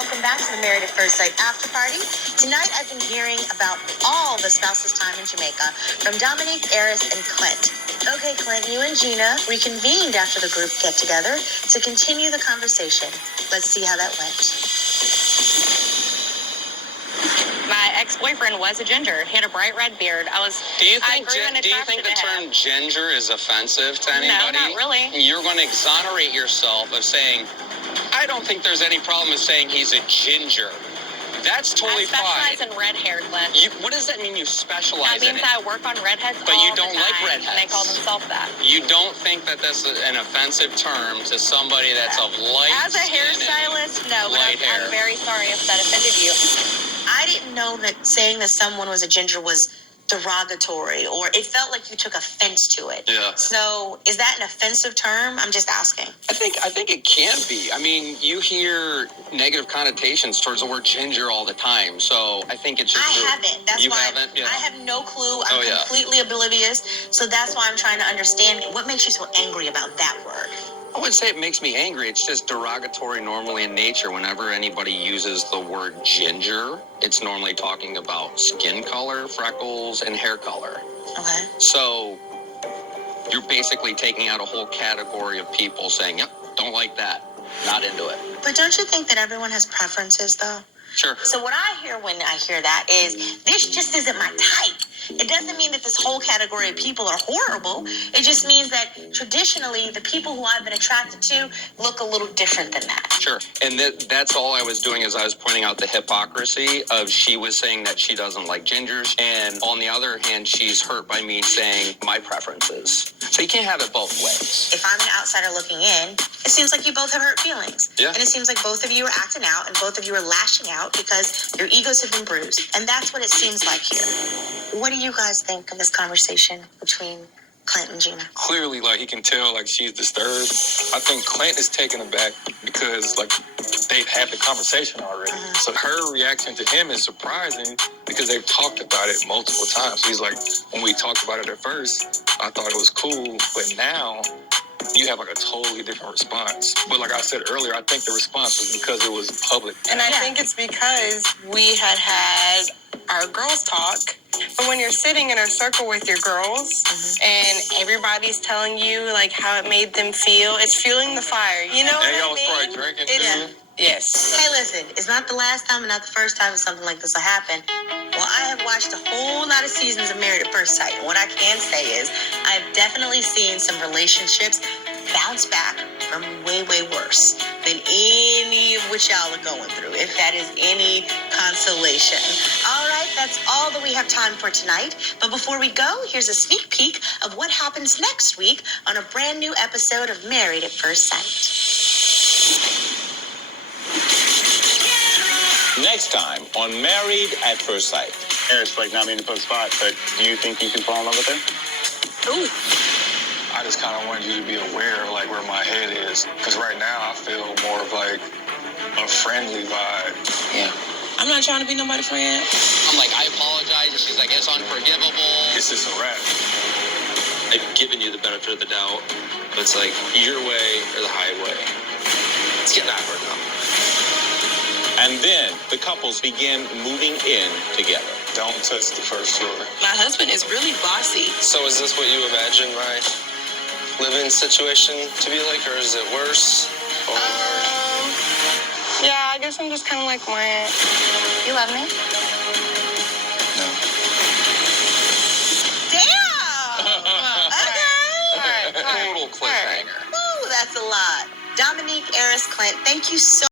welcome back to the Married at First Sight After Party. Tonight I've been hearing about all the spouses' time in Jamaica from Dominique, Eris, and Clint. Okay, Clint, you and Gina reconvened after the group get-together to continue the conversation. Let's see how that went. My ex-boyfriend was a ginger. He had a bright red beard. Do you think the term ginger is offensive to anybody? No, not really. You're going to exonerate yourself of saying, I don't think there's any problem with saying he's a ginger. That's totally fine. I specialize in red hair, Clint. What does that mean, you specialize in it? That means I work on redheads but all you don't the time, like redheads. and they call themselves that. You don't think that that's an offensive term to somebody that's of light As a hairstylist, no, but I'm very sorry if that offended you. I didn't know that saying that someone was a ginger was derogatory, or it felt like you took offense to it. Yeah. So is that an offensive term? I'm just asking. I think it can be. I mean, you hear negative connotations towards the word ginger all the time, so I think it's just... I haven't. That's you why haven't? Yeah. I have no clue. I'm completely oblivious, so that's why I'm trying to understand what makes you so angry about that word. I wouldn't say it makes me angry. It's just derogatory normally in nature. Whenever anybody uses the word ginger, it's normally talking about skin color, freckles, and hair color. Okay. So you're basically taking out a whole category of people saying, yep, don't like that, not into it. But don't you think that everyone has preferences, though? Sure. So what I hear when I hear that is, this just isn't my type. It doesn't mean that this whole category of people are horrible. It just means that traditionally, the people who I've been attracted to look a little different than that. Sure. And that's all I was doing is I was pointing out the hypocrisy of she was saying that she doesn't like gingers. And on the other hand, she's hurt by me saying my preferences. So you can't have it both ways. If I'm an outsider looking in, it seems like you both have hurt feelings. Yeah. And it seems like both of you are acting out and both of you are lashing out because your egos have been bruised. And that's what it seems like here. What do you guys think of this conversation between Clint and Gina? Clearly, he can tell, she's disturbed. I think Clint is taken aback because, they've had the conversation already. Mm-hmm. So her reaction to him is surprising because they've talked about it multiple times. He's like, when we talked about it at first, I thought it was cool, but now you have a totally different response. But like I said earlier, I think the response was because it was public. And I think it's because we had our girls talk. But when you're sitting in a circle with your girls and everybody's telling you how it made them feel, it's fueling the fire. You know what I mean? And y'all was probably drinking too. Yes. Hey, listen, it's not the last time and not the first time something like this will happen. Well, I have watched a whole lot of seasons of Married at First Sight, and what I can say is I've definitely seen some relationships bounce back from way, way worse than any of which y'all are going through, if that is any consolation. All right, that's all that we have time for tonight. But before we go, here's a sneak peek of what happens next week on a brand new episode of Married at First Sight. Next time on Married at First Sight. Eris, not meaning to put a spot, but do you think you can fall in love with her? Ooh. I just kind of wanted you to be aware of where my head is. Because right now I feel more of a friendly vibe. Yeah. I'm not trying to be nobody's friend. I'm like, I apologize. And she's like, it's unforgivable. It's just a wrap. I've given you the benefit of the doubt. But it's your way or the highway. It's getting awkward now. And then the couples begin moving in together. Don't touch the first floor. My husband is really bossy. So is this what you imagine my living situation to be like, or is it worse? Or... Yeah, I guess I'm just kind of like my... You love me? No. Damn! Okay. Total cliffhanger. Ooh, that's a lot. Dominique, Eris, Clint, thank you so